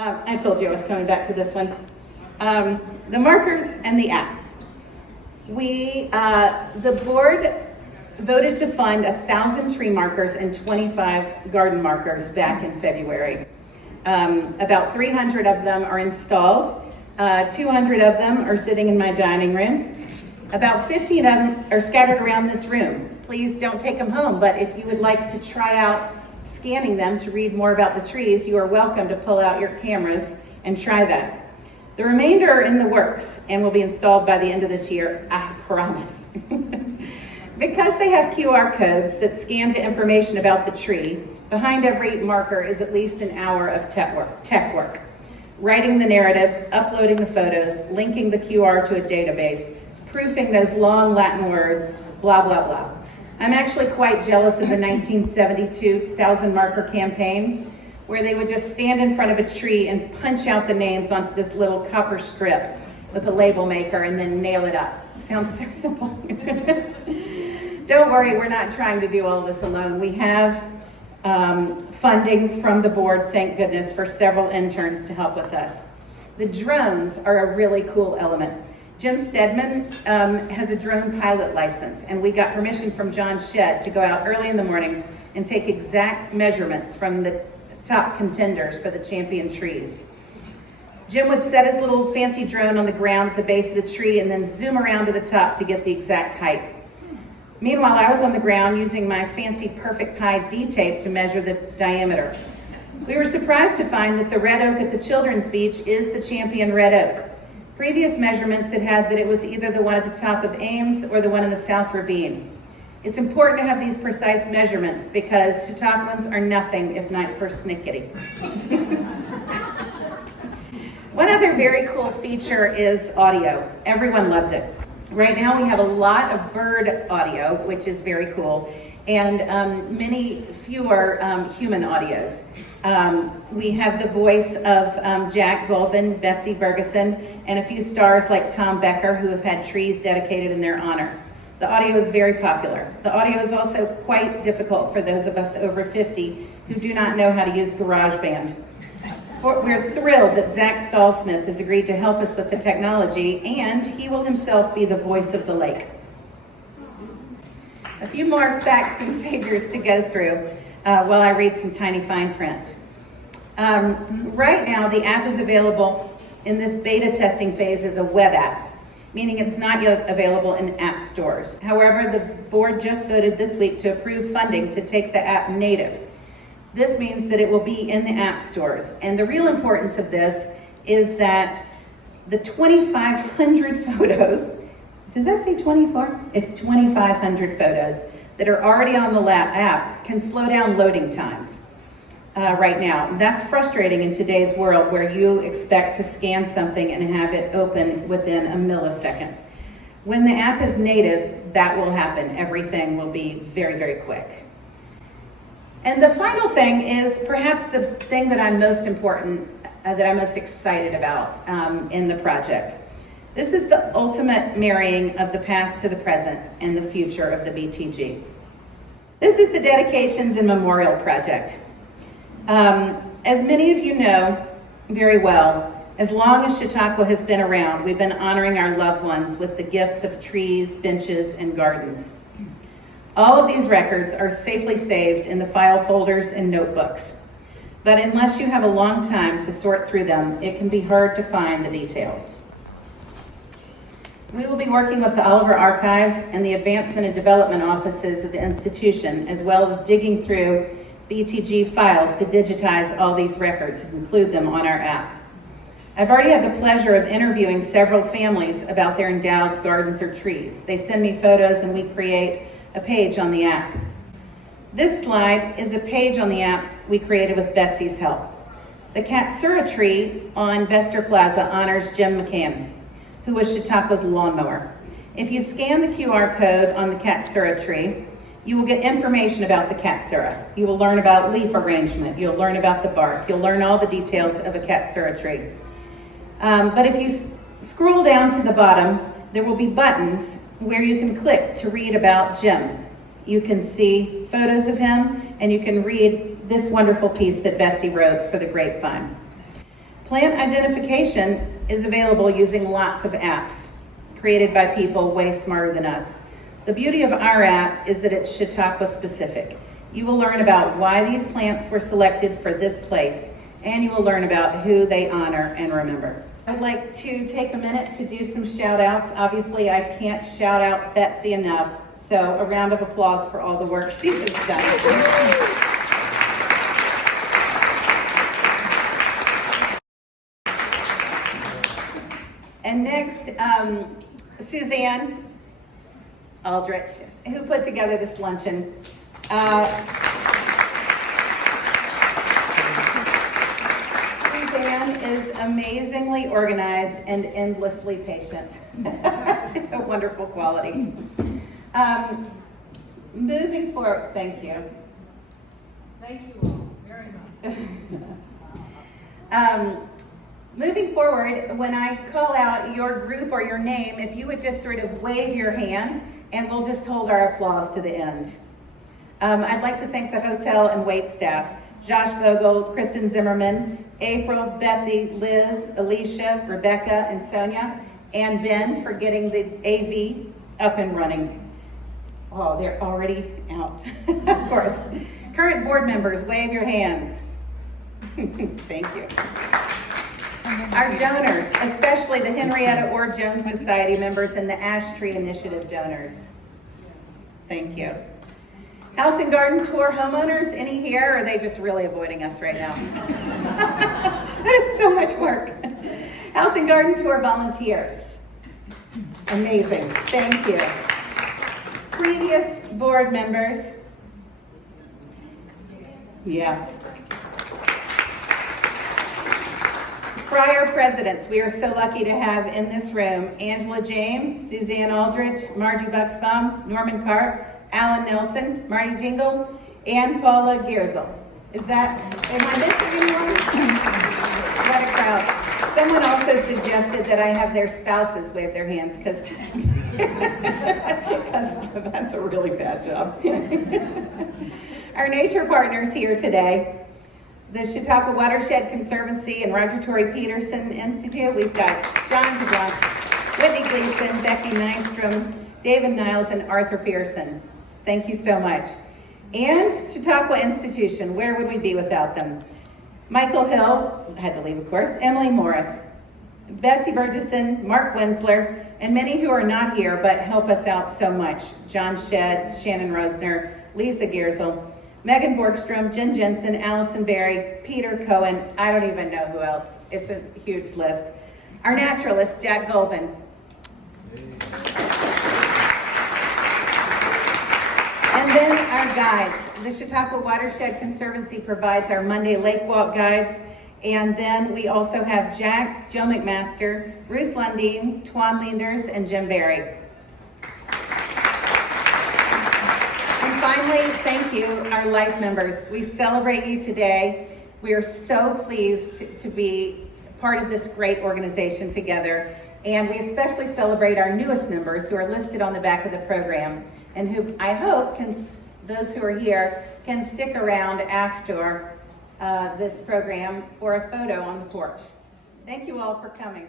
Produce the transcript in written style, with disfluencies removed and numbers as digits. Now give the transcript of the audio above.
I told you I was coming back to this one. The markers and the app. The board voted to fund 1,000 tree markers and 25 garden markers back in February. About 300 of them are installed. 200 of them are sitting in my dining room. About 15 of them are scattered around this room. Please don't take them home, but if you would like to try out scanning them to read more about the trees, you are welcome to pull out your cameras and try that. The remainder are in the works and will be installed by the end of this year, I promise. Because they have QR codes that scan to information about the tree, behind every marker is at least an hour of tech work. Writing the narrative, uploading the photos, linking the QR to a database, proofing those long Latin words, blah, blah, blah. I'm actually quite jealous of the 1972 1,000 marker campaign, where they would just stand in front of a tree and punch out the names onto this little copper strip with a label maker and then nail it up. Sounds so simple. Don't worry, we're not trying to do all this alone. We have funding from the board, thank goodness, for several interns to help with us. The drones are a really cool element. Jim Stedman has a drone pilot license, and we got permission from John Shedd to go out early in the morning and take exact measurements from the top contenders for the champion trees. Jim would set his little fancy drone on the ground at the base of the tree and then zoom around to the top to get the exact height. Meanwhile, I was on the ground using my fancy Perfect Pi D-tape to measure the diameter. We were surprised to find that the red oak at the Children's Beach is the champion red oak. Previous measurements had that it was either the one at the top of Ames or the one in the South Ravine. It's important to have these precise measurements because Chautauquans are nothing if not persnickety. One other very cool feature is audio. Everyone loves it. Right now we have a lot of bird audio, which is very cool, and many fewer human audios. We have the voice of Jack Goldvin, Betsy Ferguson, and a few stars like Tom Becker who have had trees dedicated in their honor. The audio is very popular. The audio is also quite difficult for those of us over 50 who do not know how to use GarageBand. We're thrilled that Zach Stallsmith has agreed to help us with the technology, and he will himself be the voice of the lake. A few more facts and figures to go through while I read some tiny fine print. Right now, the app is available in this beta testing phase as a web app, meaning it's not yet available in app stores. However, the board just voted this week to approve funding to take the app native. This means that it will be in the app stores. And the real importance of this is that the 2,500 photos, does that say 24? It's 2,500 photos that are already on the app can slow down loading times right now. That's frustrating in today's world where you expect to scan something and have it open within a millisecond. When the app is native, that will happen. Everything will be very, very quick. And the final thing is perhaps the thing that I'm most excited about in the project. This is the ultimate marrying of the past to the present and the future of the BTG. This is the Dedications and Memorial Project. As many of you know very well, as long as Chautauqua has been around, we've been honoring our loved ones with the gifts of trees, benches, and gardens. All of these records are safely saved in the file folders and notebooks. But unless you have a long time to sort through them, it can be hard to find the details. We will be working with the Oliver Archives and the Advancement and Development offices of the institution, as well as digging through BTG files to digitize all these records and include them on our app. I've already had the pleasure of interviewing several families about their endowed gardens or trees. They send me photos and we create a page on the app. This slide is a page on the app we created with Betsy's help. The Katsura tree on Bester Plaza honors Jim McCann, who was Chautauqua's lawnmower. If you scan the QR code on the Katsura tree, you will get information about the Katsura. You will learn about leaf arrangement, you'll learn about the bark, you'll learn all the details of a Katsura tree. But if you scroll down to the bottom, there will be buttons where you can click to read about Jim. You can see photos of him and you can read this wonderful piece that Betsy wrote for the Grapevine. Plant identification is available using lots of apps created by people way smarter than us. The beauty of our app is that it's Chautauqua specific. You will learn about why these plants were selected for this place, and you will learn about who they honor and remember. I'd like to take a minute to do some shout outs. Obviously, I can't shout out Betsy enough, so a round of applause for all the work she has done. And next, Suzanne Aldrich, who put together this luncheon. Suzanne is amazingly organized and endlessly patient. It's a wonderful quality. Moving forward, thank you. Thank you all very much. Moving forward, when I call out your group or your name, if you would just sort of wave your hand, and we'll just hold our applause to the end. I'd like to thank the hotel and wait staff, Josh Vogel, Kristen Zimmerman, April, Bessie, Liz, Alicia, Rebecca, and Sonia, and Ben for getting the AV up and running. Oh, they're already out, of course. Current board members, wave your hands. Thank you. Our donors, especially the Henrietta Orr Jones Society members and the Ash Tree Initiative donors. Thank you. House and Garden Tour homeowners, any here, or are they just really avoiding us right now? That is so much work. House and Garden Tour volunteers. Amazing, thank you. Previous board members. Yeah. Prior presidents, we are so lucky to have in this room Angela James, Suzanne Aldrich, Margie Bucksbaum, Norman Cart, Alan Nelson, Marty Jingle, and Paula Gierzel. Am I missing anyone? What a crowd. Someone also suggested that I have their spouses wave their hands because that's a really bad job. Our nature partners here today. The Chautauqua Watershed Conservancy and Roger Tory Peterson Institute. We've got John DeBlanc, Whitney Gleason, Becky Nystrom, David Niles, and Arthur Pearson. Thank you so much. And Chautauqua Institution, where would we be without them? Michael Hill, had to leave of course, Emily Morris, Betsy Burgesson, Mark Winsler, and many who are not here but help us out so much. John Shedd, Shannon Rosner, Lisa Gierzel, Megan Borgstrom, Jen Jensen, Allison Berry, Peter Cohen, I don't even know who else. It's a huge list. Our naturalist, Jack Golvin. And then our guides. The Chautauqua Watershed Conservancy provides our Monday Lake Walk guides. And then we also have Jack, Joe McMaster, Ruth Lundeen, Twan Leanders, and Jim Berry. Finally, thank you, our life members. We celebrate you today. We are so pleased to be part of this great organization together. And we especially celebrate our newest members who are listed on the back of the program and who I hope those who are here can stick around after this program for a photo on the porch. Thank you all for coming.